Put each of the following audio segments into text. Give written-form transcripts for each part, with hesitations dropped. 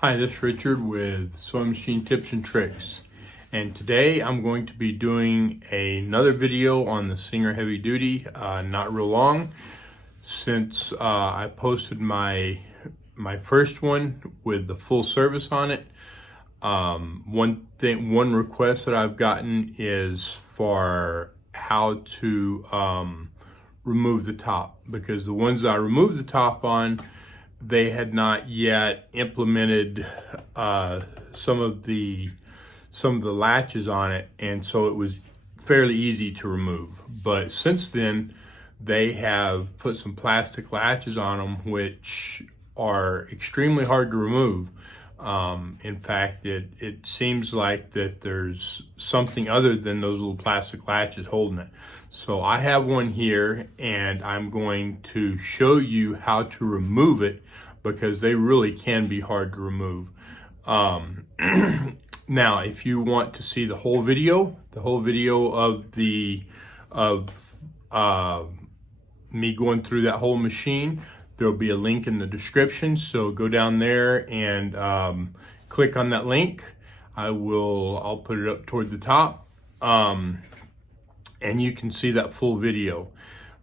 Hi, this is Richard with Sewing Machine Tips and Tricks, and today I'm going to be doing another video on the Singer Heavy Duty. Not real long, since I posted my first one with the full service on it. One request that I've gotten is for how to remove the top, because the ones that I removed the top on, they had not yet implemented some of the latches on it, and so it was fairly easy to remove. But since then, they have put some plastic latches on them, which are extremely hard to remove. In fact, it seems like that there's something other than those little plastic latches holding it. So I have one here, and I'm going to show you how to remove it, because they really can be hard to remove. Now, if you want to see the whole video of me going through that whole machine, there'll be a link in the description. So go down there and click on that link. I'll put it up toward the top, and you can see that full video.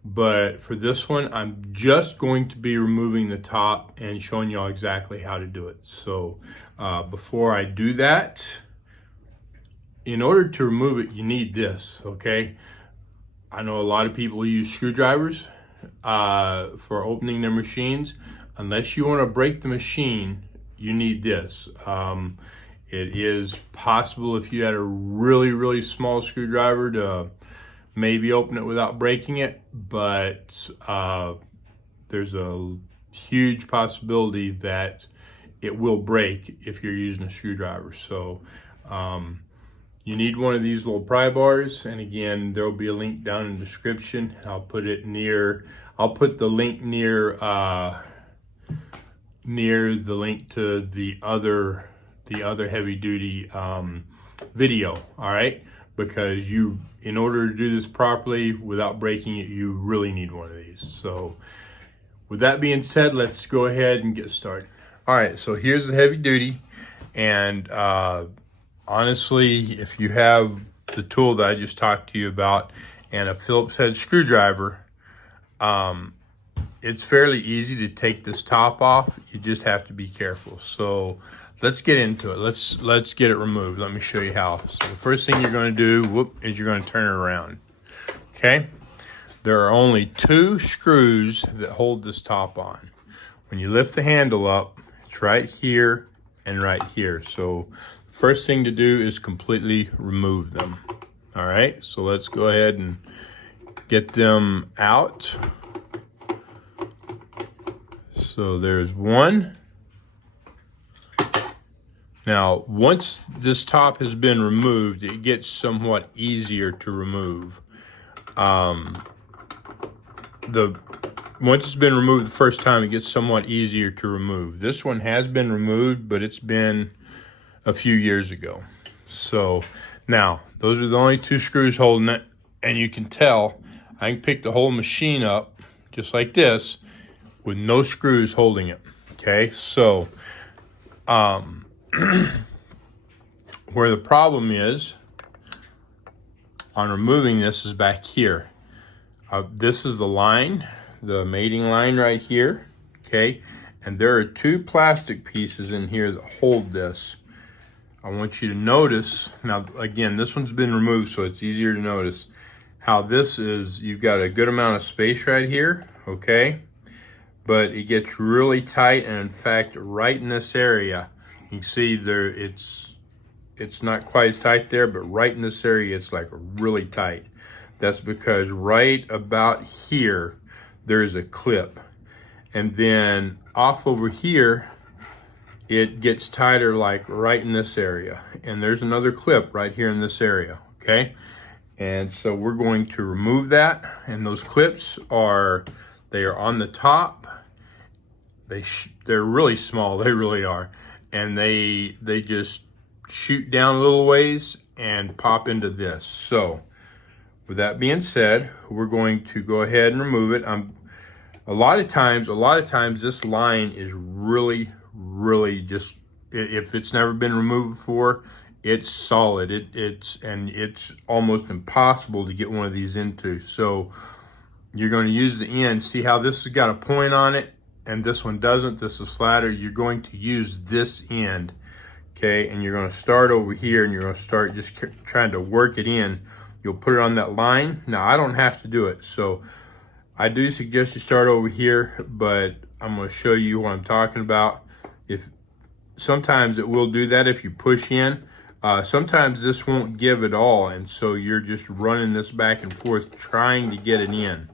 But for this one, I'm just going to be removing the top and showing y'all exactly how to do it. So before I do that, in order to remove it, you need this, okay? I know a lot of people use screwdrivers for opening their machines. Unless you want to break the machine, you need this. It is possible, if you had a really small screwdriver, to maybe open it without breaking it, but there's a huge possibility that it will break if you're using a screwdriver. So you need one of these little pry bars, and again, there'll be a link down in the description. I'll put the link near the link to the other heavy duty video. All right, because in order to do this properly without breaking it, you really need one of these. So with that being said, let's go ahead and get started. All right, so here's the heavy duty, and honestly, if you have the tool that I just talked to you about and a Phillips head screwdriver, it's fairly easy to take this top off. You just have to be careful. So let's get into it. Let's get it removed. Let me show you how. So the first thing you're going to do, is you're going to turn it around. Okay? There are only two screws that hold this top on. When you lift the handle up, it's right here and right here. So the first thing to do is completely remove them. All right? So let's go ahead and get them out. So there's one. Now, once this top has been removed, it gets somewhat easier to remove. Once it's been removed the first time, it gets somewhat easier to remove. This one has been removed, but it's been a few years ago. So now, those are the only two screws holding it, and you can tell I can pick the whole machine up just like this with no screws holding it. Okay, so where the problem is on removing this is back here. This is the line, the mating line right here, okay? And there are two plastic pieces in here that hold this. I want you to notice, now again, this one's been removed, so it's easier to notice how this is. You've got a good amount of space right here, okay? But it gets really tight, and in fact, right in this area, you can see there, it's not quite as tight there, but right in this area, it's like really tight. That's because right about here, there's a clip. And then off over here, it gets tighter like right in this area. And there's another clip right here in this area, okay? And so we're going to remove that. And those clips they are on the top. They're really small, they really are. And they just shoot down a little ways and pop into this. So with that being said, we're going to go ahead and remove it. A lot of times this line is really just If it's never been removed before, it's solid. It's almost impossible to get one of these into. So you're going to use the end. See how this has got a point on it and this one doesn't? This is flatter. You're going to use this end, okay? And you're going to start over here and you're going to start just trying to work it in. You'll put it on that line. Now, I don't have to do it. So I do suggest you start over here, but I'm going to show you what I'm talking about. If sometimes it will do that if you push in. Sometimes this won't give at all, and so you're just running this back and forth trying to get it in.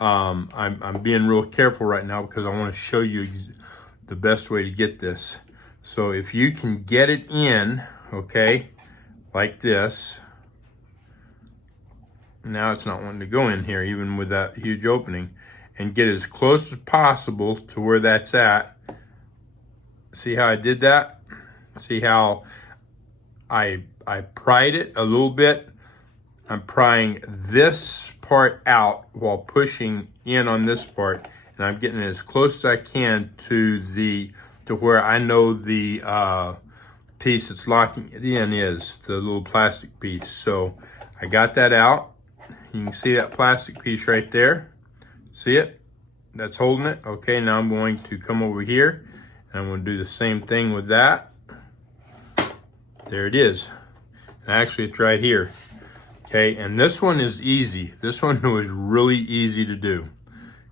I'm being real careful right now because I want to show you the best way to get this. So if you can get it in, okay, like this. Now it's not wanting to go in here even with that huge opening, and get as close as possible to where that's at. See how I did that? See how I pried it a little bit? I'm prying this part out while pushing in on this part, and I'm getting as close as I can to where I know the piece that's locking it in is, the little plastic piece. So I got that out. You can see that plastic piece right there. See it? That's holding it. Okay, now I'm going to come over here and I'm going to do the same thing with that. There it is. And actually, it's right here. Okay, and this one is easy. This one was really easy to do.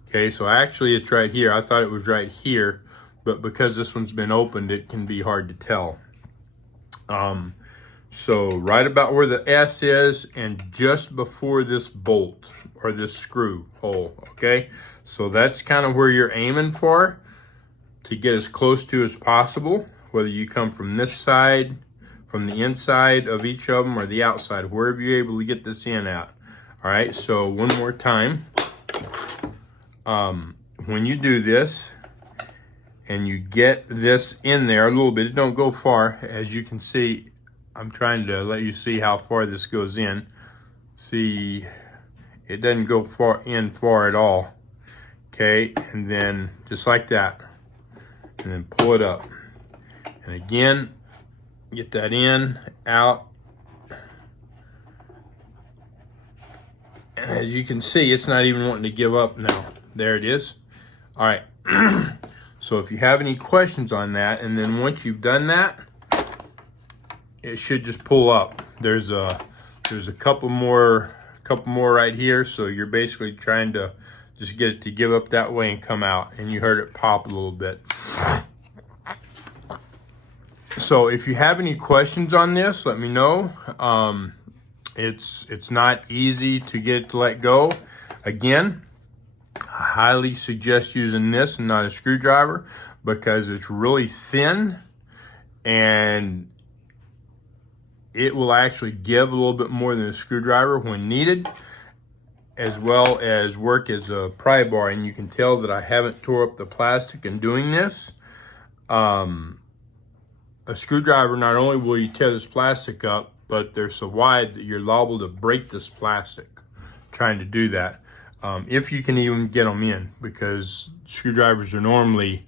Okay, so actually it's right here. I thought it was right here, but because this one's been opened, it can be hard to tell. So right about where the S is and just before this bolt or this screw hole, okay? So that's kind of where you're aiming for to get as close to as possible, whether you come from this side, from the inside of each of them, or the outside, wherever you're able to get this in at. All right, so one more time. When you do this and you get this in there a little bit, it don't go far. As you can see, I'm trying to let you see how far this goes in. See, it doesn't go far at all. Okay, and then just like that, and then pull it up. And again, get that in, out. And as you can see, it's not even wanting to give up now. There it is. All right. So if you have any questions on that, and then once you've done that, it should just pull up. There's a couple more right here. So you're basically trying to just get it to give up that way and come out. And you heard it pop a little bit. So if you have any questions on this, let me know. It's not easy to get it to let go. Again, I highly suggest using this and not a screwdriver because it's really thin and it will actually give a little bit more than a screwdriver when needed, as well as work as a pry bar. And you can tell that I haven't tore up the plastic in doing this. A screwdriver, not only will you tear this plastic up, but they're so wide that you're liable to break this plastic trying to do that. If you can even get them in, because screwdrivers are normally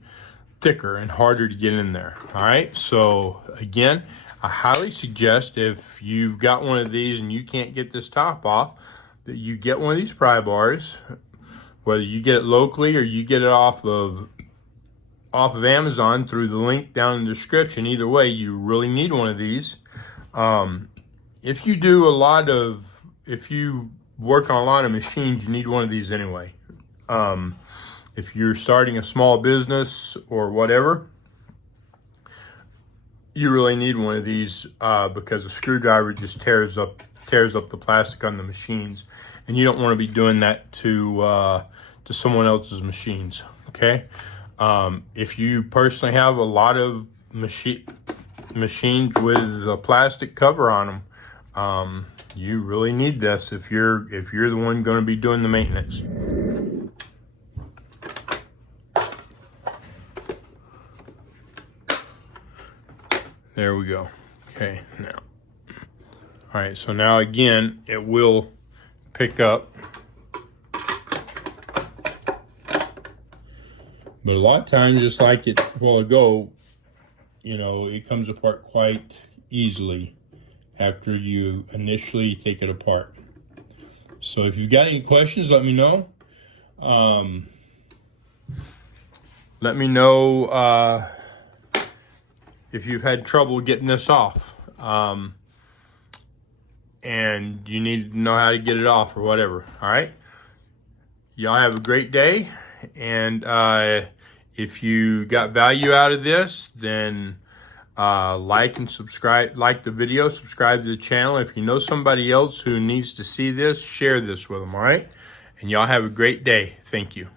thicker and harder to get in there. All right, so again, I highly suggest if you've got one of these and you can't get this top off, that you get one of these pry bars, whether you get it locally or you get it off of Amazon through the link down in the description. Either way, you really need one of these. If you work on a lot of machines, you need one of these anyway. If you're starting a small business or whatever, you really need one of these because a screwdriver just tears up the plastic on the machines, and you don't want to be doing that to someone else's machines. Okay. If you personally have a lot of machines with a plastic cover on them, you really need this if you're the one going to be doing the maintenance. There we go. Okay, now. All right, so now again, it will pick up. But a lot of times, just like it a while ago, you know, it comes apart quite easily after you initially take it apart. So if you've got any questions, let me know. Let me know if you've had trouble getting this off. And you need to know how to get it off or whatever. All right. Y'all have a great day. And if you got value out of this, then like and subscribe, like the video, subscribe to the channel. If you know somebody else who needs to see this, share this with them. All right. And y'all have a great day. Thank you.